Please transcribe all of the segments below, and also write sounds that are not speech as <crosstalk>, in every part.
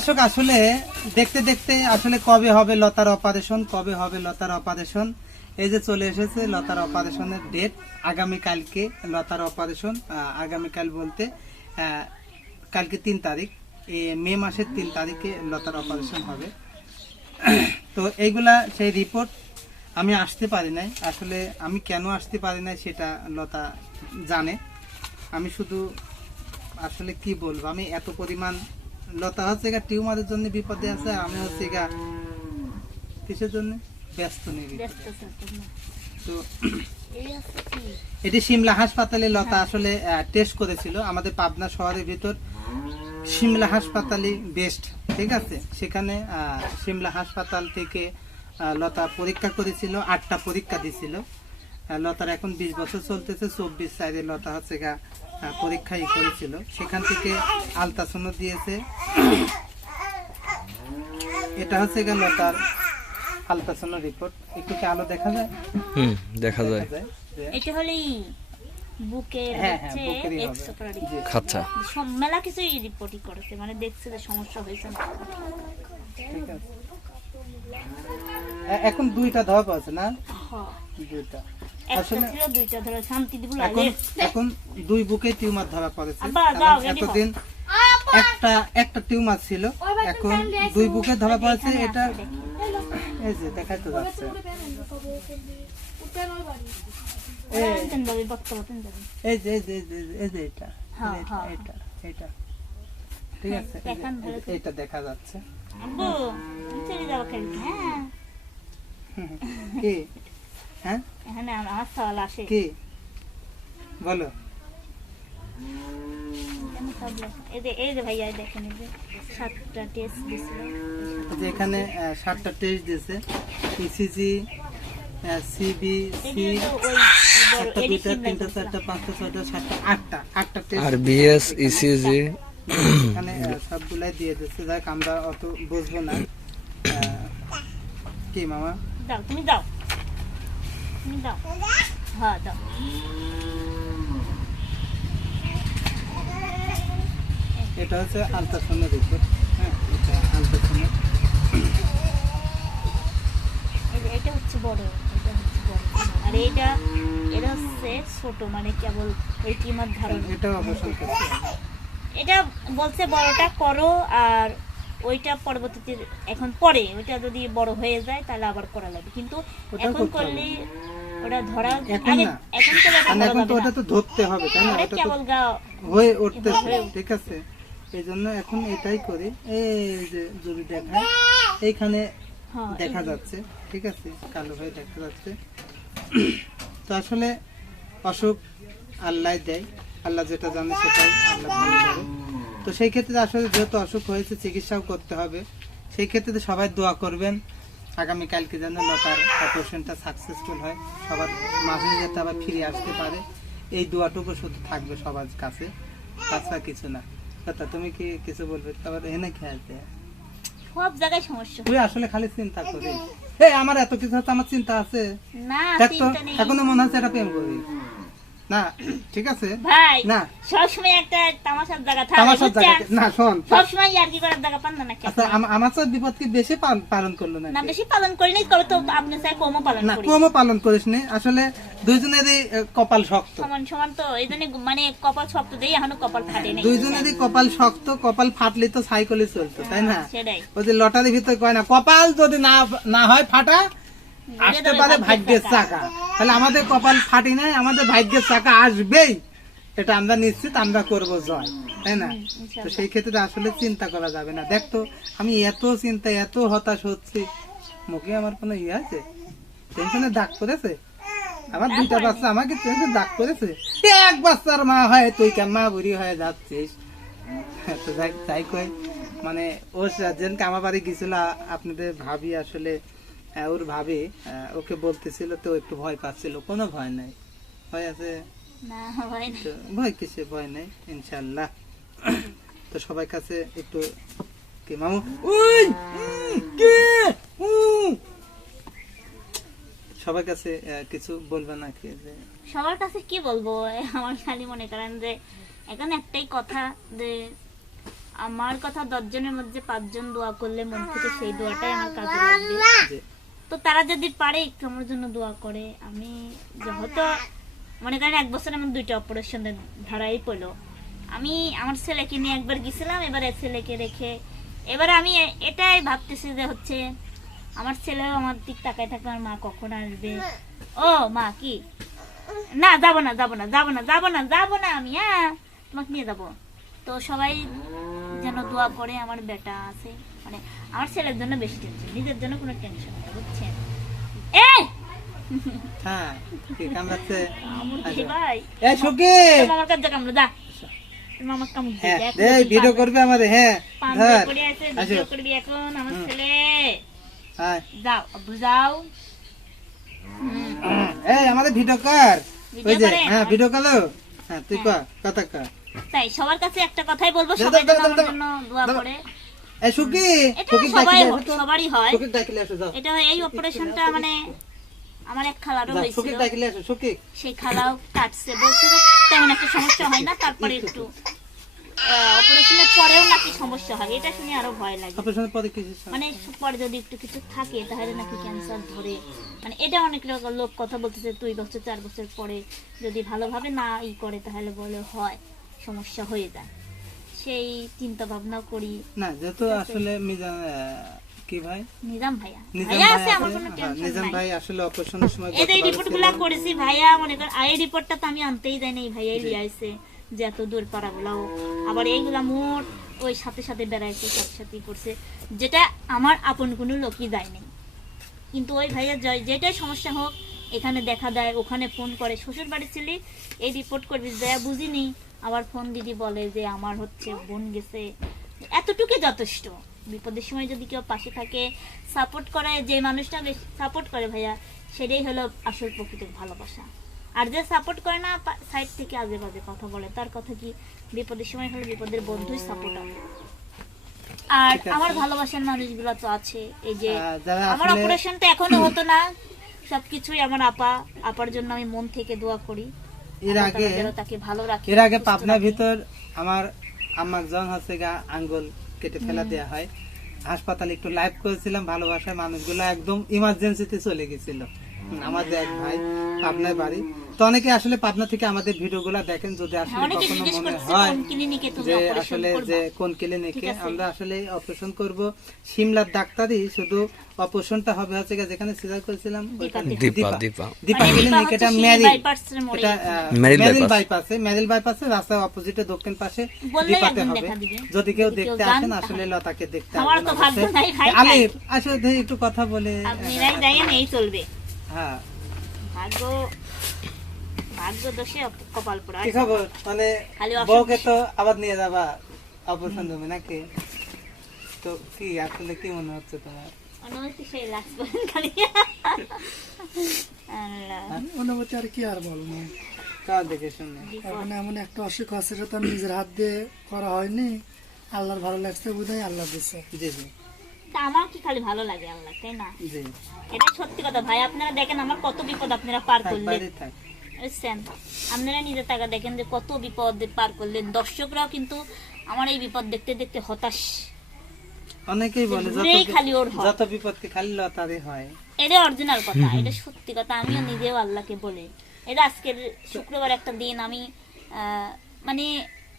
দর্শক, আসলে দেখতে দেখতে আসলে কবে হবে লতার অপারেশন কবে হবে লতার অপারেশন এই যে চলে এসেছে লতার অপারেশনের ডেট আগামীকালকে লতার অপারেশন আগামীকাল বলতে কালকে তিন তারিখ। মে মাসের তিন তারিখে লতার অপারেশন হবে। <clears throat> তো এইগুলা সেই রিপোর্ট আমি আসতে পারি নাই। আসলে আমি কেন আসতে পারি নাই সেটা লতা জানে। আমি শুধু আসলে কি বলব? আমি এত পরিমাণ লতা হচ্ছে গা টিউমারের জন্য বিপদে আছে আমি হচ্ছে গা কিসের জন্য? ব্যস্ত নেই তো এটি সিমলা হাসপাতালে লতা আসলে টেস্ট করেছিল আমাদের পাবনা শহরের ভিতর। সিমলা হাসপাতালই বেস্ট ঠিক আছে? সেখানে সিমলা হাসপাতাল থেকে লতা পরীক্ষা করেছিল আটটা পরীক্ষা দিছিল। লতার এখন বিশ বছর চলতেছে চব্বিশ সাইডে লতা হচ্ছে গা আহ, পরীক্ষাই করেছিল। সেখান থেকে আলতাসনও দিয়েছে। এটা হচ্ছে গা তার আলতাসনো রিপোর্ট একটু কি আলো দেখা যায়? হুম দেখা যায়। এটা হলেই বুকের হ্যাঁ, হ্যাঁ, হচ্ছে মেলা রিপোর্টই করেছে মানে দেখছে যে সমস্যা হয়েছে। না। ঠিক আছে। এ- এখন দুইটা ধপ আছে না? হ্যাঁ। দুইটা। একটা আসলে ছিল দুইটা ধরো শান্তি দিব এখন দুই বুকে টিউমার ধরা পড়েছে। এতদিন একটা একটা টিউমার ছিল। এখন দুই বুকে ধরা পড়েছে এটা আছে, এই যে দেখাই তো যাচ্ছে। এই যে এই যে এই যে- এটা। হ্যাঁ, এটা হ্যাঁ, এটা এটা। ঠিক আছে এই যে- দেখান ভালো করে। এইটা দেখা যাচ্ছে। হ্যাঁ। কি? হ্যাঁ? এখানে আমার সওয়াল আসে কি? বলো। এখানে সব লেখা। এই যে এই যে ভাইয়া এই দেখেন এই যে সাতটা টেস্ট দিছিল যে এখানে আহ, সাতটা টেস্ট দিয়েছে ইসিজি সিবি সি একটা দুইটা তিনটা চারটা পাঁচটা ছয়টা সাতটা আটটা আটটা টেস্ট আর বিএস ইসিজি এখানে আহ, সবগুলাই দিয়ে দিচ্ছে যাক আমরা অত বুঝব না। কি মামা? দাও তুমি দাও। তুমি দাও হ্যাঁ দাও এটা হচ্ছে আলট্রাসাউন্ডের রিপোর্ট। হ্যাঁ এটা আলট্রাসাউন্ডের এটা হচ্ছে বড় এটা হচ্ছে বড়। আর এইটা এটা হচ্ছে ছোট মানে কেবল ওই টিমার ধারণ। এটাও অবশ্যই এটা বলছে বড়টা করো আর ওইটা পরবর্তীতে এখন পরে ওইটা যদি বড় হয়ে যায় তাহলে আবার করা লাগবে কিন্তু এখন করলে ওটা ধরা এখন এখন তো ওটা তো ধরতে হবে তাই না? ওটা কেবল গা হয়ে উঠতেছে হয়ে ঠিক আছে? এই জন্য এখন এটাই করি। এই যে যদি দেখায় এইখানে হ্যাঁ দেখা যাচ্ছে ঠিক আছে? কালো হয়ে দেখা যাচ্ছে। তো আসলে অসুখ আল্লাহ দেয় আল্লাহ যেটা জানে সেটাই আল্লাহ ভালো করে। তো সেই ক্ষেত্রে আসলে যেহেতু অসুখ হয়েছে চিকিৎসাও করতে হবে। সেই ক্ষেত্রে তো সবাই দোয়া করবেন। আগামীকালকে যেন লতার অপারেশনটা সাকসেসফুল হয়। সবার মাঝে যাতে আবার ফিরে আসতে পারে। এই দোয়াটুকু শুধু থাকবে সবার কাছে। তাছাড়া কিছু না। কথা তুমি কি কিছু বলবে? তারপর এনে খেয়ে আসবে সব জায়গায় সমস্যা। তুই আসলে খালি চিন্তা করিস এই আমার এত কিছু আমার চিন্তা আছে। না এখনও মনে হচ্ছে এটা প্রেম করি। না ঠিক আছে? ভাই না। সবসময় একটা তামাশার জায়গা থাকে তামাশার জায়গা না শোন। সবসময় ইয়ার্কি করার জায়গা পান না নাকি আচ্ছা আমার তো বিপদ কি বেশি পালন করল না না বেশি পালন করিনি তবে তো আপনি চাই কমও পালন না কমও পালন করিস নি। আসলে দুইজনেরই কপাল শক্ত। সমান সমান তো মানে কপাল শক্ত দিয়ে এখনও কপাল ফাটে নাই। দুইজনেরই কপাল শক্ত কপাল ফাটলে তো সাইকেলে চলতো তাই না? সেটাই। ওই যে লটারির ভিতরে কয় না কপাল যদি না না হয় ফাটা আসতে পারে ভাগ্যের চাকা। তাহলে আমাদের কপাল ফাটি নাই, আমাদের ভাগ্যের চাকা আসবেই। এটা আমরা নিশ্চিত, আমরা করব জয়, তাই না? তো সেই ক্ষেত্রে আসলে চিন্তা করা যাবে না। দেখ তো, আমি এত চিন্তা, এত হতাশ হচ্ছি। মুখে আমার কোনো ইয়ে আছে? টেনশনে দাগ করেছে আমার দুইটা বাচ্চা আমাকে টেনশন দাগ করেছে এক বাচ্চার মা হয়, তুই কেন মা বুড়ি হয়ে যাচ্ছিস? তো যাই তাই কই মানে ও যেন আমার বাড়ি গেছিল আপনাদের ভাবি আসলে ওর ভাবি ওকে বলতেছিল তো একটু ভয় পাচ্ছিল। কোনো ভয় নাই। ভয় আছে? ভয় কিসে ভয় নেই ইনশাল্লাহ। তো সবার কাছে একটু কি? মামু? ওই কে? সবার কাছে কিছু বলবে নাকি? যে সবার কাছে কি বলব? আমার খালি মনে করেন যে এখন একটাই কথা যে আমার কথা দশজনের মধ্যে পাঁচজন দোয়া করলে মন থেকে সেই দোয়াটাই আমার কাজে লাগবে। তো তারা যদি পারে একটু আমার জন্য দোয়া করে আমি যেহেতু মনে করেন এক বছর আমার দুইটা অপারেশন ধরাই পড়ল। আমি আমার ছেলেকে নিয়ে একবার গেছিলাম এবার ছেলেকে রেখে এবার আমি এটাই ভাবতেছি যে হচ্ছে আমার ছেলেও আমার দিক তাকায় থাকবে আমার মা কখন আসবে? ও মা কি? না যাব না যাব না যাব না যাব না যাব না আমি হ্যাঁ তোমাকে নিয়ে যাব। তো সবাই যেন দোয়া করে আমার বেটা আছে। মানে আমার ছেলের জন্য বেশি টেনশন নিজের জন্য কোনো টেনশন বুঝছেন? এ হ্যাঁ কি কামড়াচ্ছে? আমার। কি ভাই? এ সুকি মামার কাছে কামড়ে দা তোর কামড় হ্যাঁ দেখ ভিডিও করবে আমাদের হ্যাঁ ধর। করে আছে ভিডিও করবি এখন আমার ছেলে। হ্যাঁ। যাও আব্বু এই আমাদের ভিডিও কর। ওই যে হ্যাঁ ভিডিও করো হ্যাঁ তুই কর কথা কর। তাই সবার কাছে একটা কথাই বলব সবাই দাও, যেন দাও, আমার জন্য দোয়া করে। এটা সবারই হয়। এই অপারেশনটা মানে আমার এক খালারও হয়েছিল। ডাকিলে আসো সুকি। সেই খালাও কাটছে। বলছে তেমন একটা সমস্যা হয় না তারপরে একটু অপারেশনের পরেও নাকি সমস্যা হয়। এটা শুনে আরও ভয় লাগে। অপারেশনের পরে কিছু মানে পরে যদি একটু কিছু থাকে তাহলে নাকি ক্যান্সার ধরে। মানে এটা অনেক লোক লোক কথা বলতেছে দুই বছর চার বছর পরে যদি ভালোভাবে না ই করে তাহলে বলে হয় সমস্যা হয়ে যায়। সেই চিন্তা ভাবনা করি। না যেহেতু আসলে মিজান কি ভাই? নিজাম ভাইয়া। নিজাম ভাইয়া ভাই আছে আমার কোনো হ্যাঁ, টেনশন নিজাম ভাই আসলে অপারেশনের সময় এই যে গতবার রিপোর্ট ছিল। গুলা করেছি ভাইয়া মনে এই রিপোর্টটা তো আমি আনতেই যাই না এই আইছে যে এত দূর পাড়াগুলাও। আবার এইগুলা মোট ওই সাথে সাথে বেড়াইছে সাথে করছে যেটা আমার আপন কোনো লোকই দেয় নাই। কিন্তু ওই ভাইয়া জয় যেটাই সমস্যা হোক এখানে দেখা দেয় ওখানে ফোন করে শ্বশুর বাড়ি ছিলি এই রিপোর্ট করবি দেয়া বুঝিনি। আবার ফোন দিদি বলে যে আমার হচ্ছে বোন গেছে। এতটুকু যথেষ্ট। বিপদের সময় যদি কেউ পাশে থাকে সাপোর্ট করে যে মানুষটা বেশি সাপোর্ট করে ভাইয়া সেটাই হলো আসল প্রকৃত ভালোবাসা। আর যে সাপোর্ট করে না সাইড থেকে আজে বাজে কথা বলে তার কথা কি বিপদের সময় হলো বিপদের বন্ধুই সাপোর্ট আর আমার ভালোবাসার মানুষগুলো তো আছে এই যে আমার অপারেশনটা এখনও হতো না। সবকিছুই আমার আপা আপার জন্য আমি মন থেকে দোয়া করি। এর আগে এর আগে পাবনার ভিতর আমার আমার জন হচ্ছে গা আঙ্গুল কেটে ফেলা দেওয়া হয়। হাসপাতালে একটু লাইভ করেছিলাম ভালোবাসার মানুষগুলো একদম ইমার্জেন্সিতে চলে গেছিল। আমাদের এক ভাই পাবনার বাড়ি। তো অনেকে আসলে পাবনা থেকে আমাদের ভিডিও গুলা দেখেন যদি আসলে হ্যাঁ, কখনো মনে হয় ক্লিনিকে যে আসলে যে কোন ক্লিনিকে আমরা আসলে অপারেশন করব। সিমলার ডাক্তারই শুধু অপারেশনটা হবে হচ্ছে যেখানে সিজার করেছিলাম। দীপা দীপা। দীপা মানে ক্লিনিক এটা হচ্ছে ম্যারি সেই bypass-এর মোড়ে এটা মেরিল বাইপাস। মেরিল বাইপাসে রাস্তার অপোজিটে দক্ষিণ পাশে দীপাতে হবে। যদি কেউ দেখতে আসেন। আসলে লতাকে দেখতে আসবেন আলিফ আসলে একটু কথা বলে। এই চলবে। হ্যাঁ। ভাগ্য ভাগ্য দোষে কপাল পোড়া কি খবর? মানে বউকে তো আবার নিয়ে যাবা অপারেশন রুমে নাকি? তো কি আসলে কি মনে হচ্ছে তোমার? অনুমতি সেই লাগবে খালি। অনুমতি আর কি আর বলব? কার দেখে শুনে। এখন এমন একটা অসুখ আছে সেটা তো নিজের হাত দিয়ে করা হয়নি। আল্লাহর ভালো লাগছে বুঝাই আল্লাহ দিছে। জি জি। আমার কি খালি ভালো লাগে আল্লাহ তাই না? জি। এটা সত্যি কথা। ভাই আপনারা দেখেন আমার কত বিপদ আপনারা পার করলেন বুঝছেন আপনারা নিজের টাকা দেখেন যে কত বিপদ পার করলেন দর্শকরাও কিন্তু আমার এই বিপদ দেখতে দেখতে হতাশ। অনেকেই বলে যত খালি ওর যত বিপদকে খালি লতারে হয়। এটা অরিজিনাল কথা এটা সত্যি কথা আমিও নিজেও আল্লাহকে বলি। এটা আজকের শুক্রবার একটা দিন আমি আহ, মানে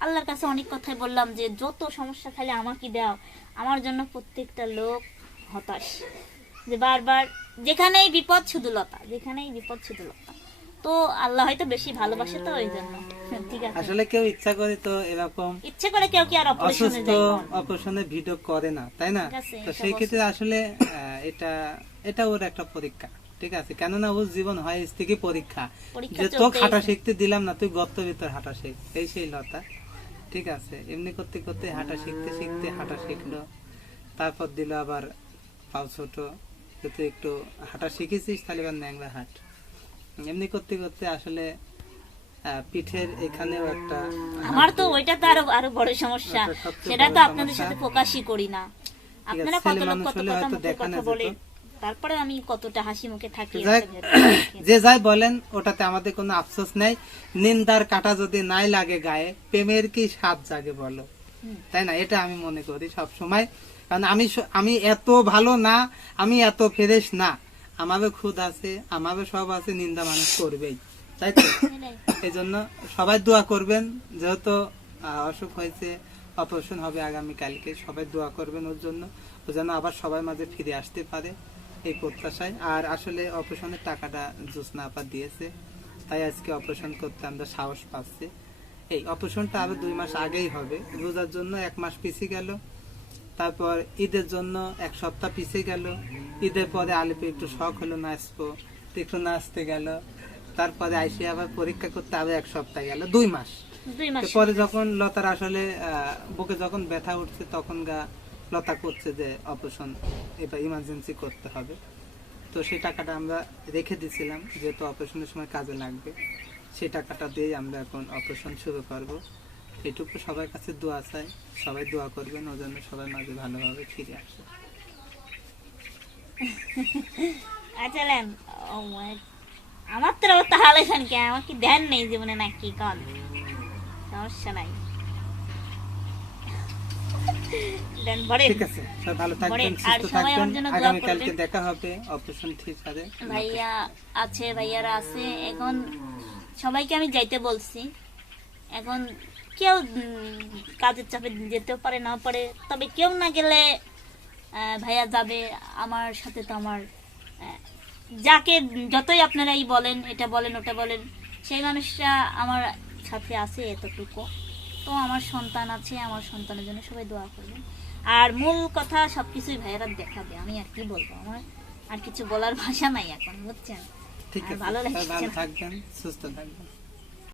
আল্লাহর কাছে অনেক কথাই বললাম যে যত সমস্যা খালি আমাকে দাও। আমার জন্য প্রত্যেকটা লোক হতাশ। যে বারবার যেখানেই বিপদ শুধু লতা যেখানেই বিপদ শুধু লতা। তো আল্লাহ হয়তো বেশি ভালোবাসে তো ওই জন্য। আসলে কেউ ইচ্ছা করে তো এরকম ইচ্ছে করে কেউ কি আর অপারেশনে ভিডিও করে না তাই না? তো সেই ক্ষেত্রে আসলে এটা এটা ওর একটা পরীক্ষা ঠিক আছে? কেননা ওর জীবন হয় থেকে পরীক্ষা। যে তোকে হাঁটা শিখতে দিলাম না তুই গর্ত ভিতর হাঁটা শিখ এই সেই লতা। ঠিক আছে? এমনি করতে করতে হাঁটা শিখতে শিখতে হাঁটা শিখলো। তারপর দিল আবার পাও ছোট। যে তুই একটু হাঁটা শিখেছিস তাহলে এবার ন্যাংরা হাট। এমনি করতে করতে আসলে পিঠের এখানেও একটা আমার তো ওইটা তো আরও আরও বড় সমস্যা। সেটা তো আপনাদের সাথে প্রকাশই করি না। আপনারা কত লোক কত কথা মুখে কথা বলে তারপরে আমি কতটা হাসি মুখে থাকি। যে যাই বলেন ওটাতে আমাদের কোনো আফসোস নেই। নিন্দার কাটা যদি নাই লাগে গায়ে প্রেমের কি স্বাদ জাগে বলো? তাই না? এটা আমি মনে করি সব সময় কারণ আমি আমি এত ভালো না আমি এত ফ্রেশ না। আমারও খুদ আছে আমারও সব আছে নিন্দা মানুষ করবেই তাই তো? <coughs> এই জন্য সবাই দোয়া করবেন যেহেতু অসুখ হয়েছে অপারেশন হবে আগামী কালকে সবাই দোয়া করবেন ওর জন্য ও যেন আবার সবাই মাঝে ফিরে আসতে পারে এই প্রত্যাশায়। আর আসলে অপারেশনের টাকাটা জোসনা আপা দিয়েছে তাই আজকে অপারেশন করতে আমরা সাহস পাচ্ছি। এই অপারেশনটা আরও দুই মাস আগেই হবে রোজার জন্য এক মাস পিছিয়ে গেল তারপর ঈদের জন্য এক সপ্তাহ পিছিয়ে গেল। ঈদের পরে আলিপে একটু শখ হলো নাচবো একটু নাচতে গেল। তারপরে আইসে আবার পরীক্ষা করতে আবার এক সপ্তাহ গেল দুই মাস। পরে যখন লতার আসলে আহ, বুকে যখন ব্যথা উঠছে তখন গা লতা করছে যে অপারেশন এবার ইমার্জেন্সি করতে হবে। তো সেই টাকাটা আমরা রেখে দিয়েছিলাম যেহেতু অপারেশনের সময় কাজে লাগবে। সেই টাকাটা দিয়েই আমরা এখন অপারেশন শুরু করব। এটুকু সবার কাছে দোয়া চাই। সবাই দোয়া করবেন ও জন্য সবাই মাঝে ভালোভাবে ফিরে আসে আচ্ছা লেন আমার তো অবস্থা হাল এখান কে? ধ্যান নেই জীবনে নাকি? কন? সমস্যা নাই। ঠিক আছে ভালো থাকবেন আর সুস্থ সবাই আমার থাকবেন। জন্য দোয়া আগামী কালকে দেখা হবে অপারেশন ভাইয়া আছে ভাইয়ারা আছে। এখন সবাইকে আমি যাইতে বলছি। এখন কেউ কাজের চাপে যেতেও পারে না পারে। তবে কেউ না গেলে ভাইয়া যাবে। আমার সাথে তো আমার যাকে যতই আপনারাই বলেন এটা বলেন ওটা বলেন সেই মানুষটা আমার সাথে আছে এতটুকু। তো আমার সন্তান আছে আমার সন্তানের জন্য সবাই দোয়া করবেন। আর মূল কথা সবকিছুই ভাইয়ারা দেখাবে। আমি আর কি বলব? আমার আর কিছু বলার ভাষা নাই এখন বুঝছেন? ঠিক আছে ভালো লাগছে ভালো থাকবেন সুস্থ থাকবেন।